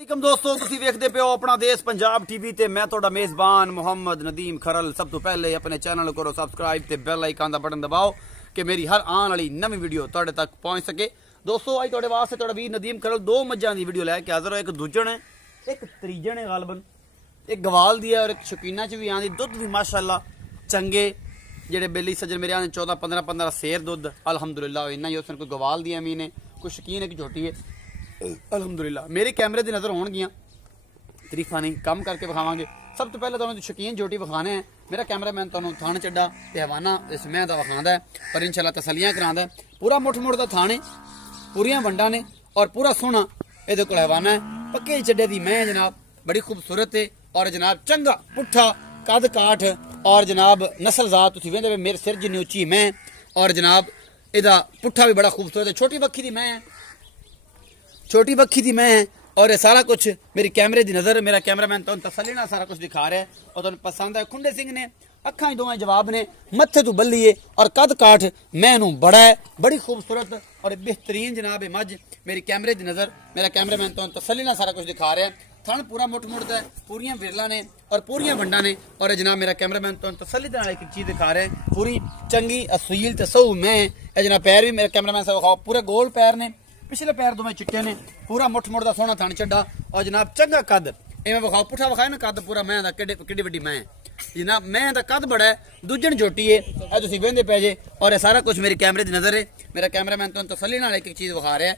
दोस्तों तुसी वेखदे पे हो अपना देश पंजाब टीवी ते मैं तुहाडा मेजबान मुहम्मद नदीम खरल। सब तो पहले अपने चैनल करो सब्सक्राइब ते बेल आइकन दा बटन दबाओ कि मेरी हर आने वाली नवी वीडियो तुहाडे तक पहुंच सके। दोस्तों अज तुहाडे वास्ते तुहाडा वीर नदीम खरल दो मज्जां दी वीडियो लैके हाज़र हो। एक दूजण है, एक त्रीजण है, गालबन एक गवाल दी है और एक शौकीना च भी आंदी। दुध भी माशाअल्लाह चंगे जेडे बेली सज्जन मेरे आने 14-15 सेर दुध अलहमदुलिल्लाह इन्ना ही। उसने कोई गवाल दी अमीन है, कोई शौकीन है कि झोटी है अलहमदुलिल्लाह। मेरे कैमरे की नज़र होणगियां तरीफा नहीं कम करके विखावांगे। सब तो पहले तुहानूं शौकीन झोटी विखाने हैं। मेरा कैमरामैन तुहानूं थान चड्डा ते हवाना इस मैं दा विखांदा है और इंशाअल्लाह तसलियां करांदा है। पूरा मुठ दा थाने पूरियां वंडा ने और पूरा सोहना इहदे कोल हवाना है। पक्के चड्डे दी मैं जनाब बड़ी खूबसूरत है और जनाब चंगा पुट्ठा कद काठ और जनाब नस्लजात तुसीं वेंदे मेरे सिर जिन्नी उच्ची मैं और जनाब इहदा पुट्ठा भी बड़ा खूबसूरत है। छोटी बक्खी दी मैं छोटी बक्खी दी मैं और ये सारा कुछ मेरी कैमरे की नज़र। मेरा कैमरामैन तो तसल्ली नाल सारा कुछ दिखा रहा है और तुहानूं पसंद है। खुंडे सिंह ने अखां दोवें जवाब ने, मत्थे तो बल्ली है और कद काठ मैनू बड़ा है, बड़ी खूबसूरत और बेहतरीन जनाब है मझ मेरी कैमरे की नज़र। मेरा कैमरामैन तो तसल्ली नाल सारा कुछ दिखा रहा है। थन पूरा मुठ है, पूरियां विरला ने और पूरियां वंडा ने और जनाब मेरा कैमरामैन तो तसल्ली नाल एक चीज़ दिखा रहा है पूरी चंगी असील ते सऊ मैं। जनाब पैर भी मेरा कैमरामैन साहब विखाओ, पूरे गोल पैर ने, पिछले पैर दोवें चिट्टे ने, पूरा मुठ का सोहना थन चड्डा और जनाब चंगा कद इवें विखाओ। पुट्ठा विखाया ना कद पूरा मैं दा किड्डी वड्डी मैं जनाब मैं दा कद बड़ा है। दूजण झोटी है ए तुसीं वेंदे पै जे और ये सारा कुछ मेरी कैमरे की नज़र है। मेरा कैमरामैन तो तसल्ली नाल एक चीज़ विखा रहा है।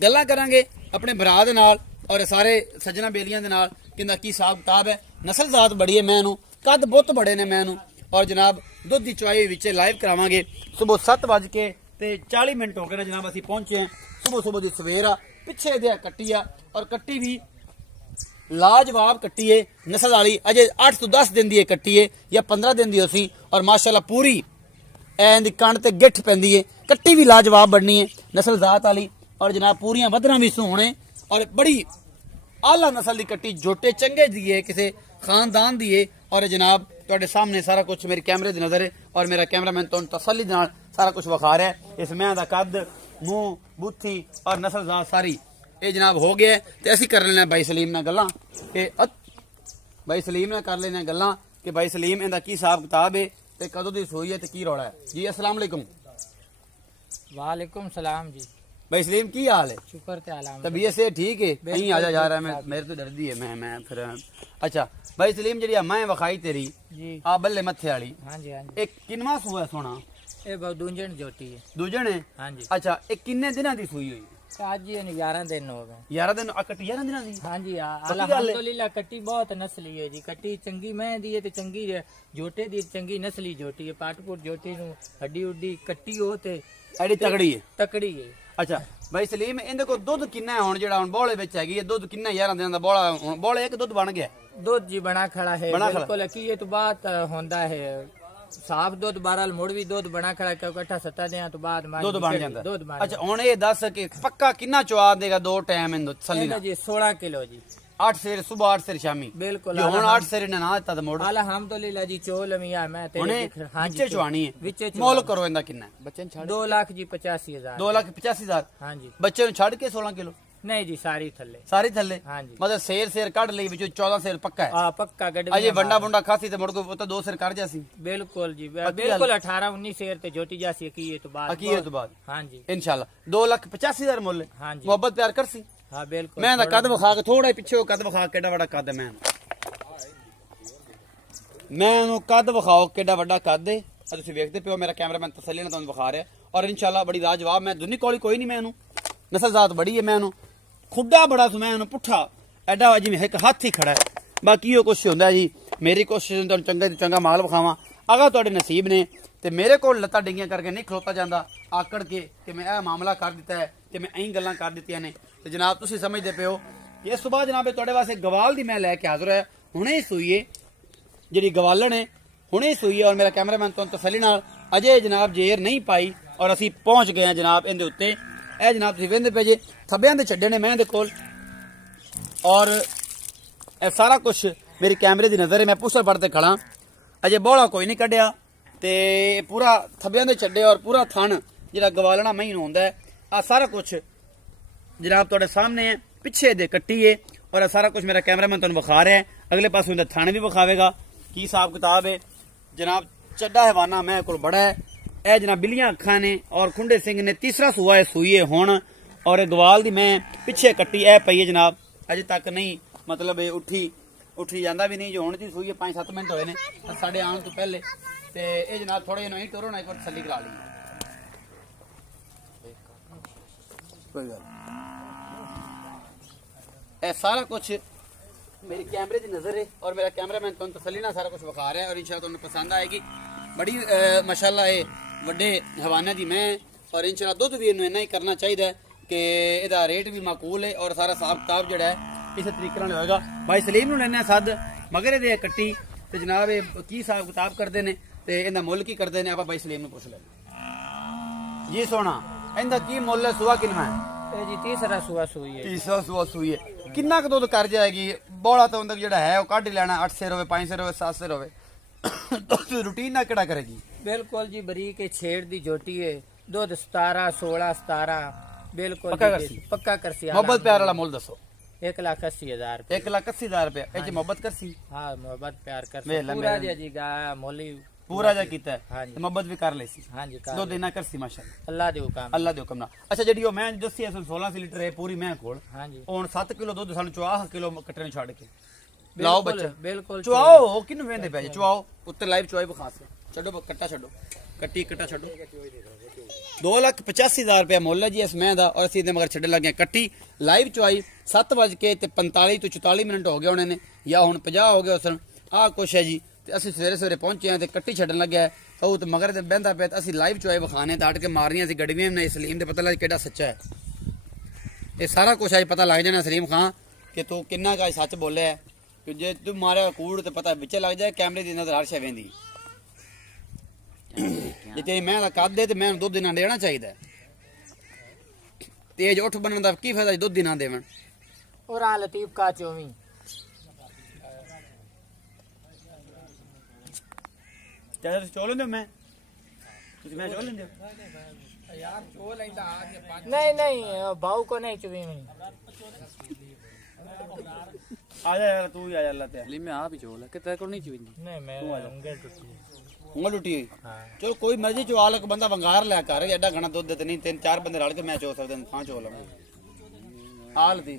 गल्लां करांगे अपने भरा दे नाल और सारे सज्जना बेलियां दे नाल किंदा की हिसाब किताब है। नस्ल जात बड़ी है मैनू, कद बुत बड़े ने मैनू और जनाब दुध की चुआई विच लाइव करावांगे। सुबह 7:40 हो गए ना जनाब असीं पहुंचे हैं। सुबह की सवेर आ, पिछे दे कट्टी आ और कट्टी भी लाजवाब कट्टी है नस्ल वाली। अजे 8 तो 10 दिन की कट्टी है या 15 दिन की उसी और माशाअल्लाह पूरी एंदी कण ते गिठ पैंदी है। कट्टी भी लाजवाब बननी है नस्ल जात वाली और जनाब पूरियां वधना भी सोहणे और बड़ी आला नस्ल की कट्टी जोटे चंगे दी है किसी खानदान दी है और जनाब तुहाडे सामने सारा कुछ मेरी कैमरे की नज़र है और मेरा कैमरामैन तो तसल्ली नाल सारा कुछ विखा रहा है। इस मैं दा कद मूँह बुत्थी और नस्ल जात सारी ये जनाब हो गया तो असीं कर लेना भाई सलीम नाल गल्लां कि भाई सलीम नाल कर लेना गल्लां कि भाई सलीम इहदा की हिसाब किताब है ते कदों दी सोई है ते की रौला है जी। अस्सलाम वालेकुम। वालेकुम सलाम जी। भाई सलीम की हाल है? शुक्र ते आलम तबीयत से ठीक है? कहीं आ जा रहा है मैं मेरे तो डरदी है मैं फिर। अच्छा भाई सलीम जी मैं विखाई तेरी जी आ बल्ले मत्थे वाली हाँ जी हाँ जी एक किनवा सूआ है सोना? ये बहुत दूजन जोटी है। दूजन है हाँ जी। अच्छा एक किन्ने दिनां दी सूई हुई? आज जी 11 दिन हो गए। 11 दिन कट्टी 11 दिनां दी? हाँ जी अल्हम्दुलिल्लाह कट्टी बहुत नस्ली है जी। कट्टी चंगी मैं दी है ते चंगी जोटे दी चंगी नस्ली जोटी है। पाटपुर जोटी नू हड्डी उड्डी कट्टी हो ते एडी तगड़ी है तकड़ी है। अच्छा भाई सलीम इहदे कोल दुध किन्ना है हुण जेड़ा हुण बोले विच हैगी दुध किन्ना 11 दिनां दा बोला हुण बोले एक दुध बन गया? दुध जी बना खड़ा है बिल्कुल हकीकत बात होंदा है। साफ दुध बहरहाल मुड़ भी दुध बना खड़ा इकट्ठा 7 दिनां तो बाद दुध बन जांदा। अच्छा हुण ये दस कि पक्का किन्ना चवा देगा दो टाइम इन तसल्ली नाल? जी 16 किलो जी। 8 सेर सुबह 8 सेर शामी बिल्कुल। हुण 8 सेर ने ना दिता मुड़ अल्हम्दुलिल्लाह जी। चोल मियां मैं तेरे हां जी चवानी है। मोल करो इंदा किन्ना? बच्चे छड़ 2,85,000 2,85,000 हां जी। बच्चे नु छड़ के 16 किलो? नहीं जी सारी थल्ले हाँ जी। मतलब सेर कढ़ ली विचों 14 सेर पक्का है? हां पक्का गड्डी अजे वंडा बुंडा खासी ते मुड़ को तो 2 सेर कढ़ जासी? बिल्कुल जी बिल्कुल 18-19 सेर ते जोटी जासी की तो बाद हां जी इंशाल्लाह 2,85,000 मुल्ल। हां जी मोहब्बत प्यार करसी? हां बिल्कुल। मैं दा कद विखा के थोड़ा पीछे कद विखा केड़ा बड़ा कद है मैं कद विखाओ केड़ा बड़ा कद है तुसीं वेखदे पियो। मेरा कैमरामैन तसल्ली नाल तुहानूं विखा रहा है और इंशाल्लाह बड़ी लाजवाब मैं दुनी कोली कोई नहीं मैं नस्ल जात बड़ी है मैं खुड्डा बड़ा सु मैं पुट्ठा एडा जिवें एक हाथ ही खड़ा है। बाकी कुछ होंदा जी मेरी कोशिश तुहानूं चंगा तो चंगा माल विखावां अगर तुहाडे नसीब ने ते मेरे को लत्तां डिंगियां करके नहीं खलोता जांदा आकड़ के कि मैं यह मामला कर दिता है कि मैं ऐं गल्लां कर दित्तियां ने ते जनाब तुसीं समझदे पे हो। इस तो बाद जनाब तुहाडे वास्ते गवाल दी मैं लैके हाज़र है हुणे सूई है जिहड़ी गवालण है हुणे सूई है और मेरा कैमरामैन तो तसल्ली नाल अजे जनाब जेर नहीं पाई और असीं पहुंच गए हैं जनाब इहदे उत्ते। ए जनाब तुसीं वेंदे पे जे थब्बियां दे छड्डे ने मैं दे कोल और ए सारा कुछ मेरी कैमरे की नज़र है। मैं पुछल पड़ते खड़ा अजे बोला कोई नहीं कढ़िया ते पूरा थब्बियां दे छड्डे और पूरा थन जिहड़ा गवालना महीन होंदा है आ सारा कुछ जनाब तुहाडे सामने है पिछे दे कट्टी है और सारा कुछ मेरा कैमरामैन तुहानू विखा रहा है। अगले पास थाने भी विखावेगा की हिसाब किताब है जनाब। चड्डा हैवाना मैं को बड़ा है। ए जनाब बिलियां अखा ने और खुंडे सिंह ने तीसरा सूआ है सूई है हुण और गवाल दी मैं पिछे कट्टी ए पई है जनाब। अजे तक नहीं मतलब उठी जाता भी नहीं जो हुण दी सूई है 5-7 मिनट होए ने साढ़े आने तो पहले ते ए जनाब थोड़े नहीं टोरो ना एक बार तसल्ली करा ली कोई गल ए सारा कुछ मेरी कैमरे की नजर है और मेरा कैमरामैन तुम तसल्ली ना सारा कुछ विखा रहा है और इंशाल्लाह तुम्हें पसंद आएगी। बड़ी माशाल्लाह है वड्डे हवाने दी मैं और इंशाल्लाह दुध भी इन्हें ही करना चाहिए कि इहदा रेट भी माकूल है और सारा हिसाब किताब जड़ा है इस तरीके नाल होएगा। भाई सलीम नूं लेने सद मगर दे कट्टी ते जनाब की हिसाब किताब करते हैं ते इहदा मुल की करते हैं आप भाई सलीम नूं पुछ लें। जी सोना इहदा की मुल है सुआ किनवा है जी तीसरा सुआ सुई है। तीसरा सुआ सुई है किन्ना क दुध कर जाएगी बौला तो अंदर जेड़ा है वो कढ़ लेना 8 सिर होवे 5 सिर होवे 7 सिर होवे तो रूटीन ना केड़ा करेगी। बिल्कुल जी बरीक है छेड़ दी जोटी है दुध 17 16 17 बिल्कुल पक्का करसी। मोहब्बत प्यार वाला मुल दसो 1,80,000 1,80,000 रुपया ए मोहब्बत करसी। हाँ मोहब्बत प्यार करसी पूरा जी गा मोली पूरा जा कीता है हाँ जी मोहब्बत भी कर लेसी। हाँ जी दो दिन करसी माशाल्लाह अल्लाह दे हुक्म अल्लाह दे हुक्म ना। अच्छा जेडी मैं दसी 16 लीटर है पूरी मैं कोल हाँ जी हुन 7 किलो दूध सानू 4 किलो कटने छड़ के लाओ बच्चा बिल्कुल चुआओ किनु वेंदे पे चुआओ उत्ते लाइव चुआई बखा से छड्डो कट्टा छड्डो कट्टी कट्टा छड्डो 2,85,000 रुपया मुल है जी इस मैं दा और असीं मगर छड्डन लगे कट्टी लाइव चुआई 7:45 तो 44 मिनट हो गए होने ने या हुन 50 हो गए उसन आ कुछ है जी ते असि सवेरे सवेरे पहुंचे हैं ते कट्टी छड्डन लगे है सौ तो मगर बहंदा पे असि लाइव चुआई बखाने ते हट के मारनियां सी गड्डियां ने सलीम दे पता लग केड़ा सच्चा है ये सारा कुछ आज पता लग जाना सलीम खां कि तू किन्ना का सच बोले है कि जे तू मारे कूड़ ते पता बिच लग जाए कैमरे दी नजर हर शे वेंदी जे तेरी मैं दा कद दे ते मैं दुध ना देना चाहिए तेज उठ बनन दा की फायदा दुध ना देवन और आ लतीफ का 24 क्या चोल लेंदे मैं तुसी मैं चोल लेंदे यार चोल लेंदा आ नहीं भाऊ को नहीं 24 आ जा यार तू ही आ जा अल्लाह ते में आप ही चोल है कि तेरे को नहीं चुविंदी नहीं मैं उंगल टूटी उंगल टूटी हां चलो कोई मर्जी चुआल एक बंदा वंगार ले कर एडा घना दूध देते नहीं 3-4 बंदे रल के मैं चो सकदे हां चोल आल दी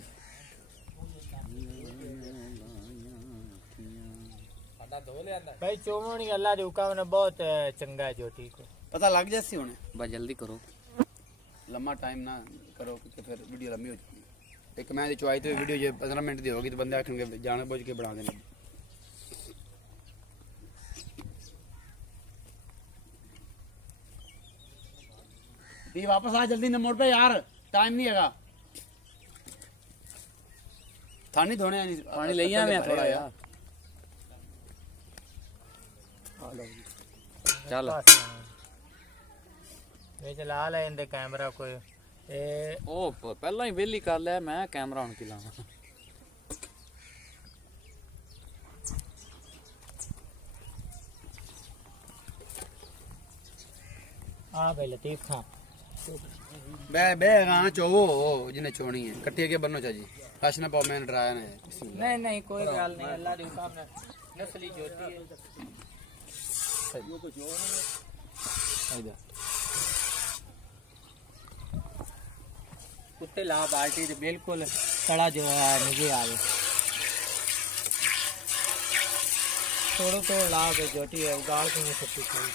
भाई चोमनी अल्लाह दे हुक्म ने बहुत चंगा है जोटी को पता लग जैसी होने बस जल्दी करो लम्बा टाइम ना करो क्योंकि फिर वीडियो लंबी हो जाती है एक मैं चुआई तो वीडियो जे 15 मिनट दी होगी तो बंदे आखणगे जान बुझ के बना देने दी वापस आ जल्दी न मोड़ पे यार टाइम नहीं हैगा थानी धोने नहीं पानी ले आ मैं थोड़ा यार चल वे चला ले इंदे कैमरा कोई ए ओ पहला ही वेली कर ले मैं कैमरा हुन की लावां हां भाई लतीफ खां बे हां चोवो जिन्हें छोनी है कट्टी के बनो चाहिए काश ना पाओ मैंने डराया नहीं कोई गल नहीं अल्लाह दे हुक्म ने नस्ली जोती है कुत्ते ला बाल्टी तो बिल्कुल सड़ा जो है मुझे आ गए थोड़ा तो ला के जोटी है उगाड़ के नहीं सकती कोई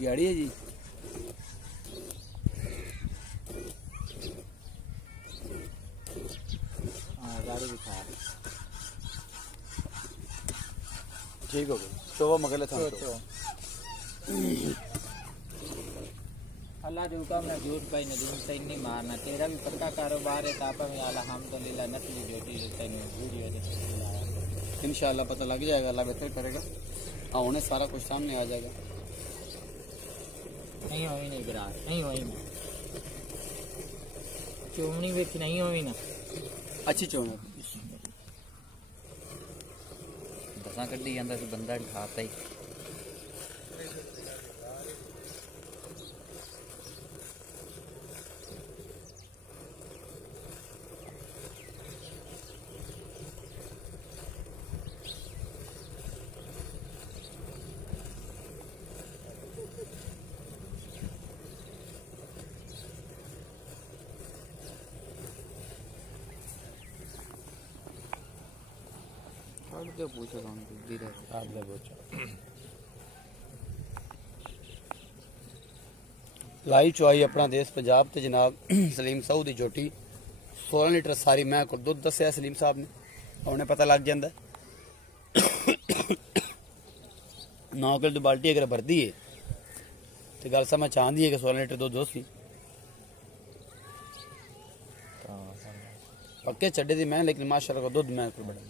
गाड़ी है जी। हाँ गाड़ी दिखा ठीक हो गई तो मगले था अल्लाह जो हुक्म ना झूठ भाई नदीम से नहीं मारना। तेरा भी पक्का कारोबार है तापा में अल्हम्दुलिल्लाह नस्ली जोटी तेन वीडियो दे इंशाल्लाह पता लग जाएगा, अल्लाह बेहतर करेगा। हाँ उन्हें सारा कुछ सामने आ जाएगा। नहीं हुई नहीं ग्रास नहीं हुई ना चूमनी विच नहीं हुई ना अच्छी चोन दसा कड्डी जांदा सी बंदा खाता ही। लाई चुआई अपना देश पंजाब ते जनाब सलीम साहू की जोटी 16 लीटर सारी मैं को दुध दसिया सलीम साहब ने, उन्हें पता लग जाता 9 किलो की बाल्टी अगर भरती है तो गल समझ आती है कि 16 लीटर दुध सी पक्के चड्डे दी मैं, लेकिन माशाल्लाह का दुध मैं को बड़ा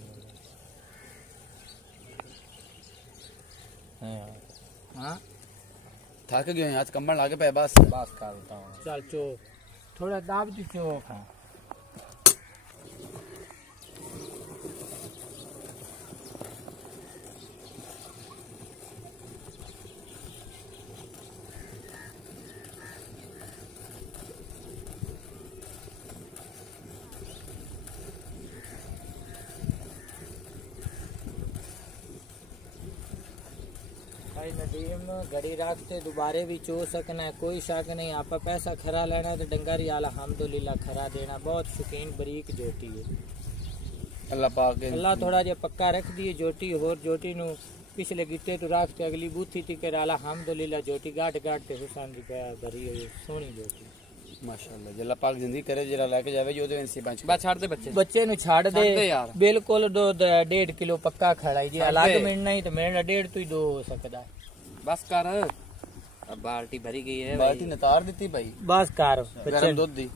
हाँ थक गए आज कंबल लागे पे बस बस करता हूँ चल चो थोड़ा दाब दी चोख हाँ नदीम घड़ी रखते दोबारे भी चो सकना है, कोई शक नहीं। आप पैसा खरा लेना तो डंगर अल्हम्दुलिल्लाह खरा देना। बहुत शौकीन बरीक जोटी है। अल्लाह पाक अल्लाह थोड़ा जिहा पक्का रख दिए जोटी होर जोटी नु पिछले गिट्टे तो रख के अगली बूथी टिकर अल्हम्दुलिल्लाह जोटी गाट गाट ते हुसैन दी भरी हुई सोहनी जोटी माशाल्लाह। जल्ला पाक जिंदगी करे जरा लेके जावे जो दे इंसी बच बस छाड़ दे बच्चे नु छाड़ दे बिल्कुल 1.5 किलो पक्का खड़ा जी। अलग मिलना ही तो मेरा 1.5 तो ही 2 हो सकता है। बस कर अब बाल्टी भरी गई है, बाल्टी नतार दी भाई बस कर गरम दूध दी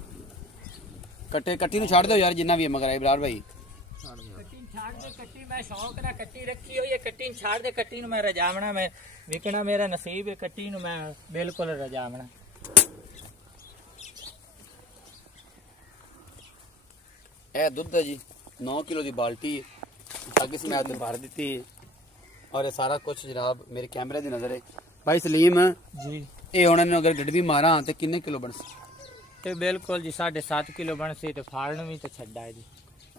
कट्टे कट्टी नु छाड़ दो यार जिन्ना भी है मगर इब्रार भाई कट्टी छाड़ दे। कट्टी मैं शौक ना कट्टी रखी हुई है, कट्टी छाड़ दे। कट्टी नु मैं रजावना में विकना मेरा नसीब है, कट्टी नु मैं बिल्कुल रजावना। ए दुध है जी 9 किलो की बाल्टी ताकि इसमें आते भर दी और ये सारा कुछ जनाब मेरे कैमरे की नजर है। भाई सलीम जी ये हुण अगर गड्डी भी मारा तो किन्ने किलो बन सी? ते बिल्कुल जी 7.5 किलो बन सी ते फाड़न भी तो छड्डा है जी।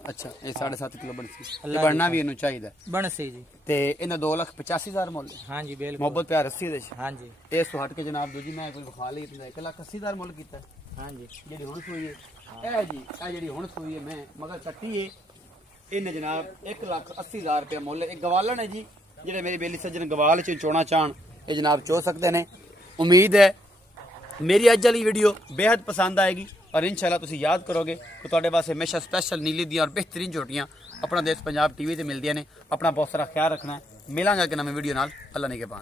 अच्छा ये 7.5 किलो बन सी बनना भी इनू चाहिए बन सी जी। ते इन्हें 2,85,000 मुल। हाँ जी बिल्कुल मोहब्बत प्यार 80 दे। हाँ जी ये सो हट के जनाब दूजी मैं कोई विखा ली 1,80,000 मुल कीता। हाँ जी जेडी हुण सूई है ए जी ए जेडी हुण सूई है मैं मगर कट्टी है इन्हें जनाब 1,80,000 रुपया मुल। एक गवालन है जी जेडे मेरे बेली सज्जन गवाल च चोना चाहन ये जनाब चो सकते हैं। उम्मीद है मेरी अज वाली वीडियो बेहद पसंद आएगी और इंशाल्लाह तुसी याद करोगे कि तुहाडे वास्ते हमेशा स्पेशल नीली दी और बेहतरीन झोटियां अपना देश पंजाब टीवी ते मिलदियां ने। अपना बहुत सारा ख्याल रखना है। मिलांगा कि नवी वीडियो नाल। अल्लाह ने के पान।